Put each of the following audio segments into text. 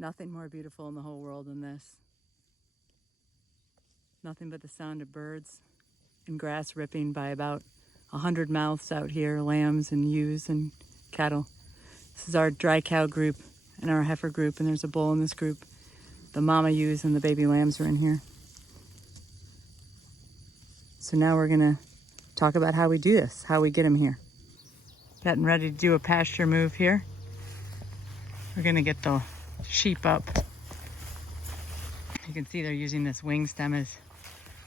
Nothing more beautiful in the whole world than this. Nothing but the sound of birds and grass ripping by about 100 mouths out here, lambs and ewes and cattle. This is our dry cow group and our heifer group, and there's a bull in this group. The mama ewes and the baby lambs are in here. So now we're gonna talk about how we do this, how we get them here. Getting ready to do a pasture move here. We're gonna get the sheep up. You can see they're using this wing stem as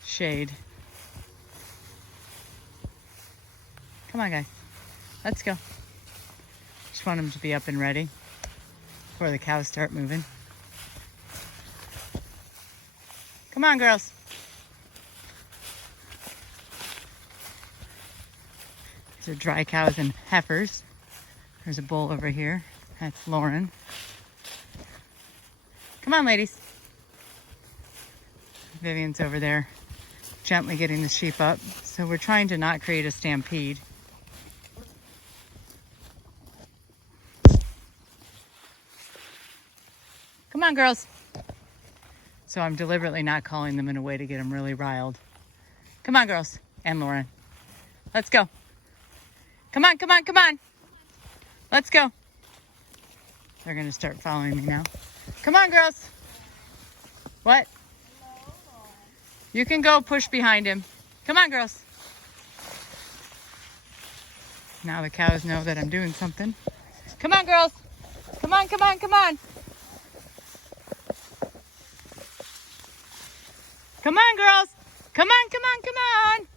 shade. Come on, guys, let's go. Just want them to be up and ready before the cows start moving. Come on, girls. These are dry cows and heifers. There's a bull over here. That's Lauren. Come on, ladies. Vivianne's over there gently getting the sheep up. So we're trying to not create a stampede. Come on, girls. So I'm deliberately not calling them in a way to get them really riled. Come on, girls. And Lauren. Let's go. Come on, come on, come on. Let's go. They're going to start following me now. Come on, girls. What? You can go push behind him. Come on, girls. Now the cows know that I'm doing something. Come on, girls. Come on, come on, come on. Come on, girls. Come on, come on, come on.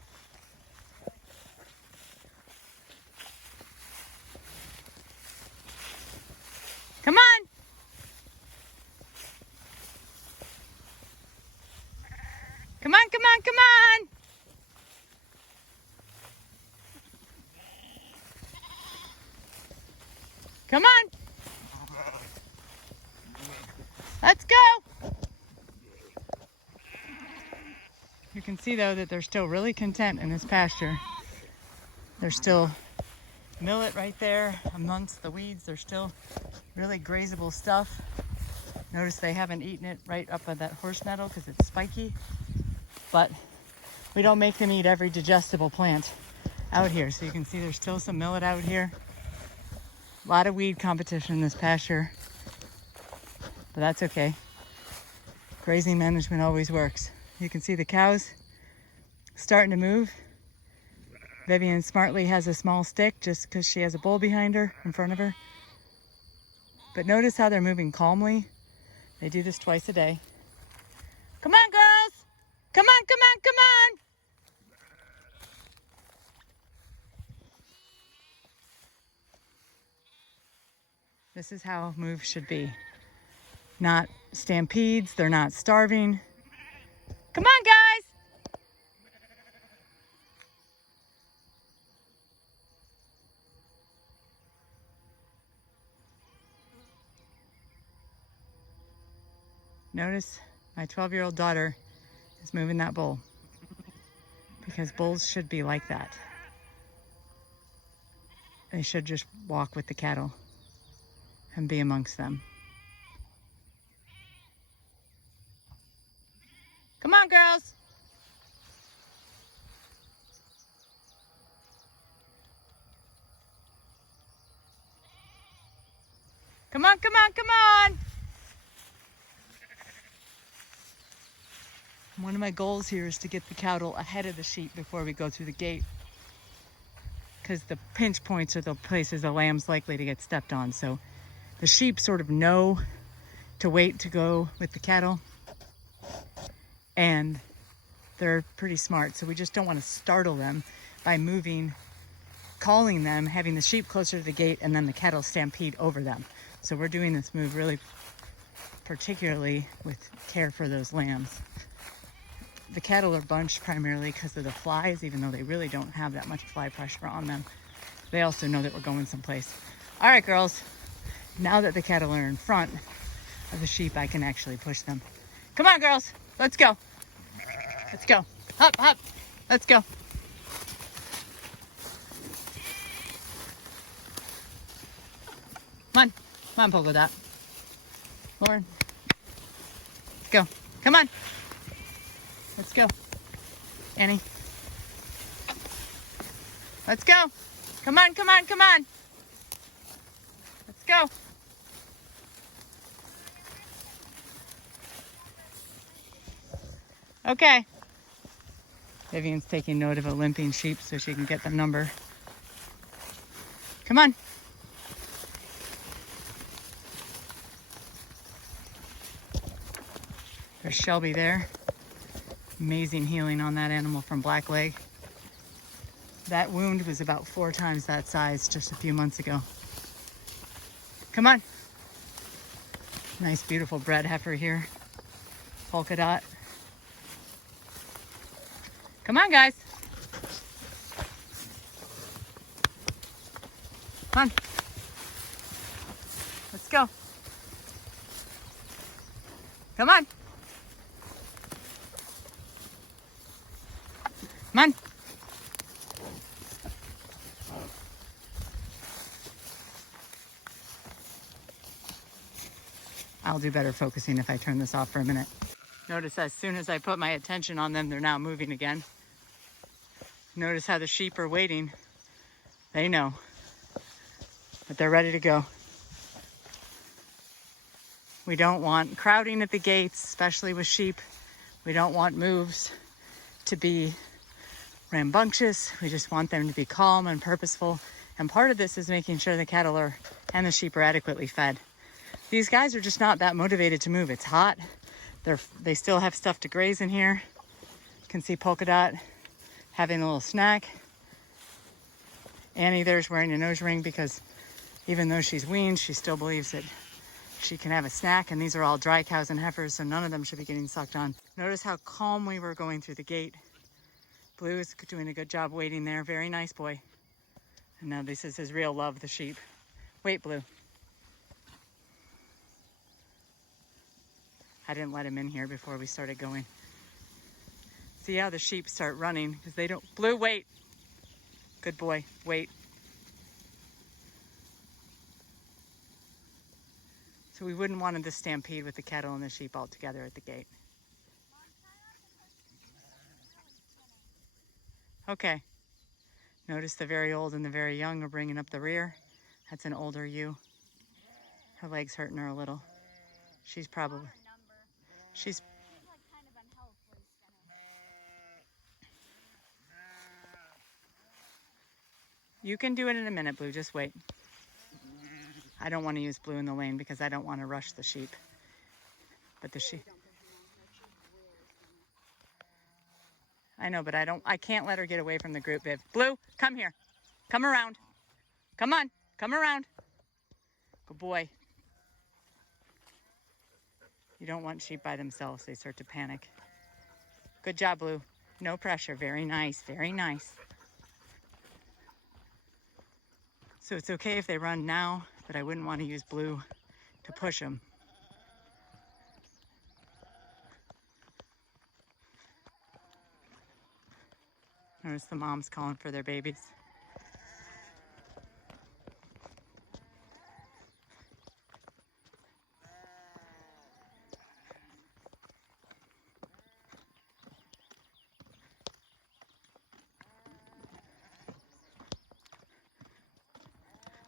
Come on. Come on, come on, come on. Come on. Let's go. You can see though that they're still really content in this pasture. There's still millet right there amongst the weeds. There's still really grazable stuff. Notice they haven't eaten it right up at that horse nettle because it's spiky. But we don't make them eat every digestible plant out here. So you can see there's still some millet out here. A lot of weed competition in this pasture, but that's okay. Grazing management always works. You can see the cows starting to move. Vivianne smartly has a small stick just because she has a bull behind her, in front of her. But notice how they're moving calmly. They do this twice a day. Come on, girls. Come on, come on, come on. This is how moves should be. Not stampedes. They're not starving. Come on, guys. Notice my 12-year-old daughter is moving that bull because bulls should be like that. They should just walk with the cattle and be amongst them. Come on, girls. Come on, come on, come on. One of my goals here is to get the cattle ahead of the sheep before we go through the gate, because the pinch points are the places the lamb's likely to get stepped on. So the sheep sort of know to wait to go with the cattle, and they're pretty smart. So we just don't want to startle them by moving, calling them, having the sheep closer to the gate, and then the cattle stampede over them. So we're doing this move really particularly with care for those lambs. The cattle are bunched primarily because of the flies, even though they really don't have that much fly pressure on them. They also know that we're going someplace. All right, girls. Now that the cattle are in front of the sheep, I can actually push them. Come on, girls. Let's go. Let's go. Hop, hop. Let's go. Come on. Come on, polka dot. Lauren, let's go. Come on. Let's go. Annie. Let's go. Come on, come on, come on. Let's go. Okay. Vivianne's taking note of a limping sheep so she can get the number. Come on. There's Shelby there. Amazing healing on that animal from black leg. That wound was about 4 times that size just a few months ago. Come on. Nice, beautiful bred heifer here. Polka dot. Come on, guys. Come on. Let's go. Come on. Come on. I'll do better focusing if I turn this off for a minute. Notice as soon as I put my attention on them, they're now moving again. Notice how the sheep are waiting. They know that they're ready to go. We don't want crowding at the gates, especially with sheep. We don't want moves to be rambunctious. We just want them to be calm and purposeful. And part of this is making sure the cattle are and the sheep are adequately fed. These guys are just not that motivated to move. It's hot. They still have stuff to graze in here. You can see Polka Dot having a little snack. Annie there's wearing a nose ring because even though she's weaned, she still believes that she can have a snack. And these are all dry cows and heifers, so none of them should be getting sucked on. Notice how calm we were going through the gate. Blue is doing a good job waiting there. Very nice boy. And now this is his real love, the sheep. Wait, Blue. I didn't let him in here before we started going. See how the sheep start running because they don't. Blue, wait. Good boy, wait. So we wouldn't want this stampede with the cattle and the sheep all together at the gate. Okay. Notice the very old and the very young are bringing up the rear. That's an older ewe. Her leg's hurting her a little. She's probably. She's. You can do it in a minute, Blue. Just wait. I don't want to use Blue in the lane because I don't want to rush the sheep. But the sheep. I know, but I can't let her get away from the group, Viv. Blue, come here. Come around. Come on. Come around. Good boy. You don't want sheep by themselves. They start to panic. Good job, Blue. No pressure. Very nice. Very nice. So it's okay if they run now, but I wouldn't want to use Blue to push them. Notice the moms calling for their babies.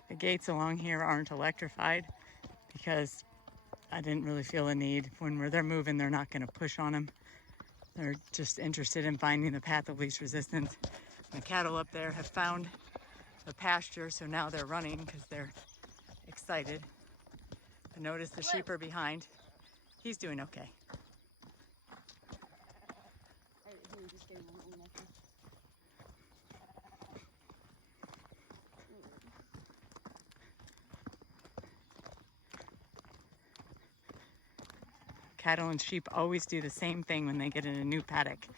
The gates along here aren't electrified because I didn't really feel a need. When they're moving, they're not going to push on them. They're just interested in finding the path of least resistance. The cattle up there have found the pasture, so now they're running because they're excited. But notice the sheep are behind. He's doing okay. Cattle and sheep always do the same thing when they get in a new paddock.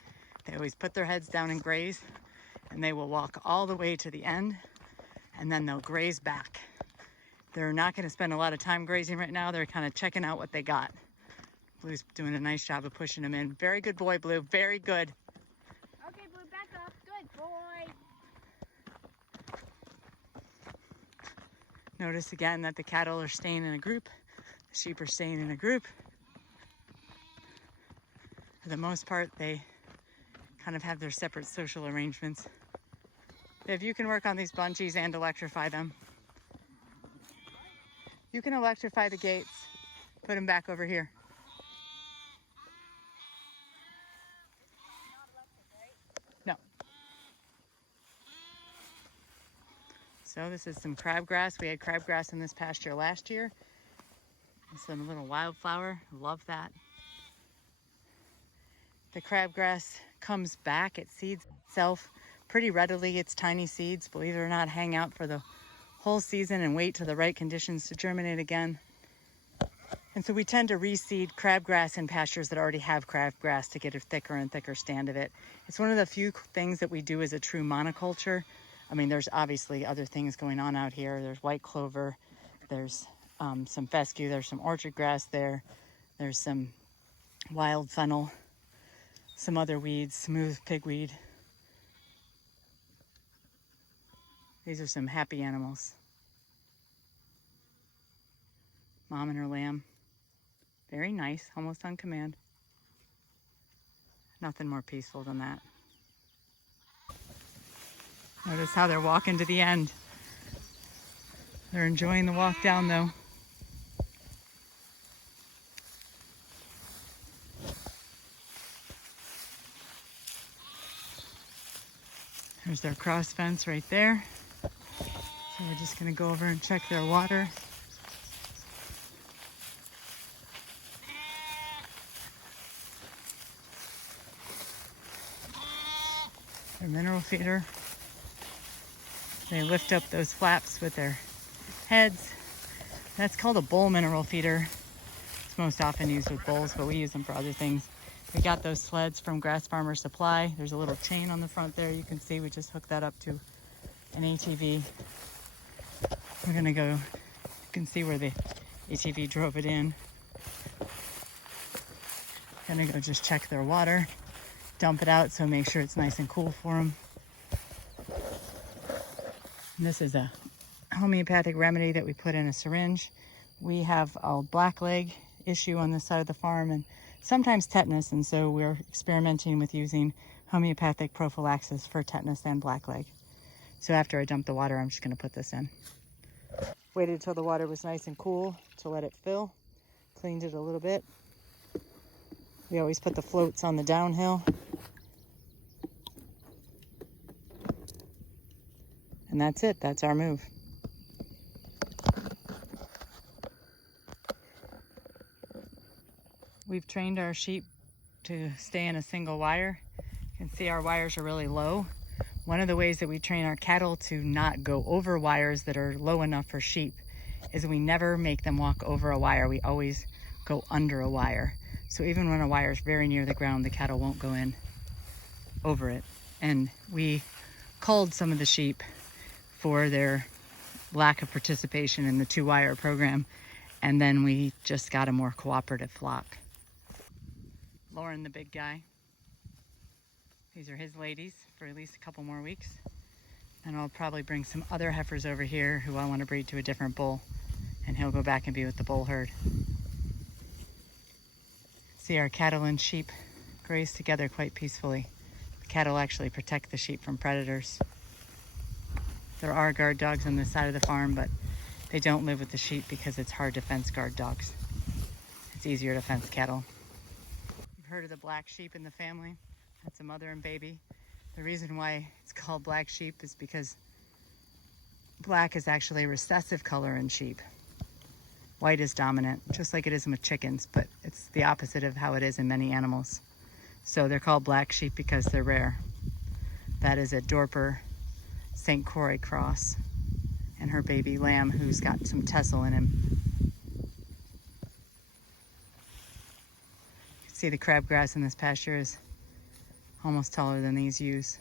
They always put their heads down and graze, and they will walk all the way to the end, and then they'll graze back. They're not going to spend a lot of time grazing right now. They're kind of checking out what they got. Blue's doing a nice job of pushing them in. Very good boy, Blue. Very good. Okay, Blue, back up. Good boy. Notice again that the cattle are staying in a group. The sheep are staying in a group. For the most part, they kind of have their separate social arrangements. If you can work on these bungees and electrify them. You can electrify the gates, put them back over here. No. So this is some crabgrass. We had crabgrass in this pasture last year. And some little wildflower, love that. The crabgrass comes back, it seeds itself pretty readily. It's tiny seeds, believe it or not, hang out for the whole season and wait till the right conditions to germinate again. And so we tend to reseed crabgrass in pastures that already have crabgrass to get a thicker and thicker stand of it. It's one of the few things that we do as a true monoculture. I mean, there's obviously other things going on out here. There's white clover, there's some fescue, there's some orchard grass there, there's some wild fennel, some other weeds, smooth pigweed. These are some happy animals. Mom and her lamb. Very nice, almost on command. Nothing more peaceful than that. Notice how they're walking to the end. They're enjoying the walk down though. There's their cross fence right there. So we're just gonna go over and check their water. Their mineral feeder. They lift up those flaps with their heads. That's called a bull mineral feeder. It's most often used with bulls, but we use them for other things. We got those sleds from Grass Farmer Supply. There's a little chain on the front there. You can see we just hooked that up to an ATV. We're gonna go, you can see where the ATV drove it in. Gonna go just check their water, dump it out so make sure it's nice and cool for them. And this is a homeopathic remedy that we put in a syringe. We have a blackleg issue on this side of the farm and sometimes tetanus, and so we're experimenting with using homeopathic prophylaxis for tetanus and blackleg. So after I dump the water, I'm just gonna put this in. Waited until the water was nice and cool to let it fill. Cleaned it a little bit. We always put the floats on the downhill. And that's it, that's our move. We've trained our sheep to stay in a single wire. You can see our wires are really low. One of the ways that we train our cattle to not go over wires that are low enough for sheep is we never make them walk over a wire. We always go under a wire. So even when a wire is very near the ground, the cattle won't go in over it. And we culled some of the sheep for their lack of participation in the 2-wire program. And then we just got a more cooperative flock. Lauren, the big guy. These are his ladies for at least a couple more weeks. And I'll probably bring some other heifers over here who I want to breed to a different bull. And he'll go back and be with the bull herd. See our cattle and sheep graze together quite peacefully. The cattle actually protect the sheep from predators. There are guard dogs on this side of the farm, but they don't live with the sheep because it's hard to fence guard dogs. It's easier to fence cattle. You've heard of the black sheep in the family? That's a mother and baby. The reason why it's called black sheep is because black is actually a recessive color in sheep. White is dominant, just like it is with chickens, but it's the opposite of how it is in many animals. So they're called black sheep because they're rare. That is a Dorper St. Croix cross and her baby lamb who's got some Tessel in him. You can see the crabgrass in this pasture is almost taller than these ewes.